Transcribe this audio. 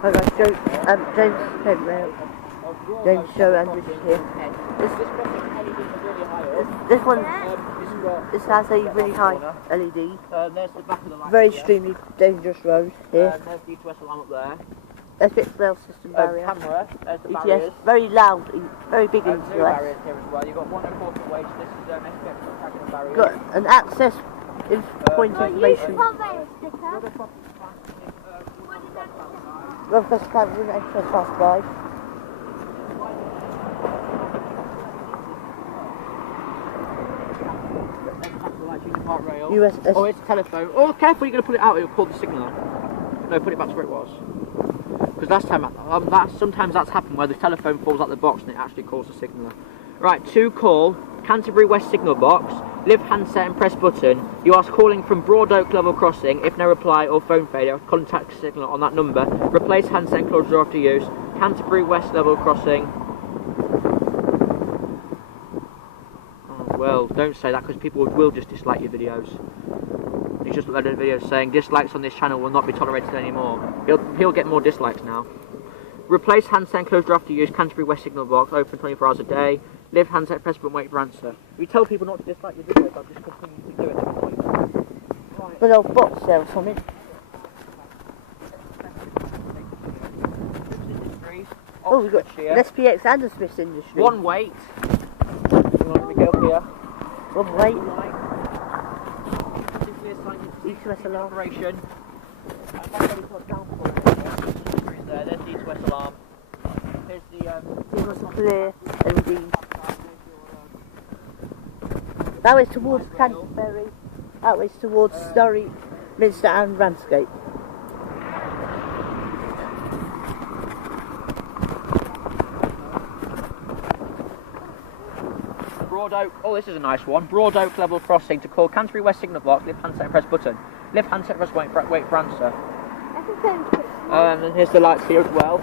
Hi guys, James Show and Richard here. This one, this has a really high LED. There's the back of the light. Very extremely dangerous road here. There's the ETS alarm up there. Epic rail system barrier. Camera, there's the ETS, barriers. very loud, very big ETS. Barriers here as well. You've got 1.25 weight, so this is SPX barrier. Got an access point information. Rough best camera, access fast by. USS. Oh, it's a telephone. Oh, careful, you're going to put it out, it'll call the signal. No, put it back to where it was. Because last time, sometimes that's happened where the telephone falls out the box and it actually calls the signaller. Right, to call Canterbury West signal box, lift handset and press button. You are calling from Broad Oak level crossing. If no reply or phone failure, contact signal on that number. Replace handset and close door after use. Canterbury West level crossing. Well, don't say that because people will just dislike your videos. He's just uploaded a video saying dislikes on this channel will not be tolerated anymore. He'll get more dislikes now. Replace handset and close door after use. Canterbury West signal box open 24 hours a day. Lift handset, press button, wait for answer. If you tell people not to dislike your videos, I'll just continue to do it. Right. But old box there or something. Oh, we've got an SPX and a Smith's Industry. One weight. You want me to go here? One weight. ETS alarm. There's the ETS alarm. Here's the clear LED. That way towards Canterbury. That way towards Surrey, Minster and Ramsgate. Broad Oak, oh this is a nice one. Broad Oak level crossing to call Canterbury West signal box, lift handset and press button. Lift handset, press wait for answer. And then here's the lights here as well.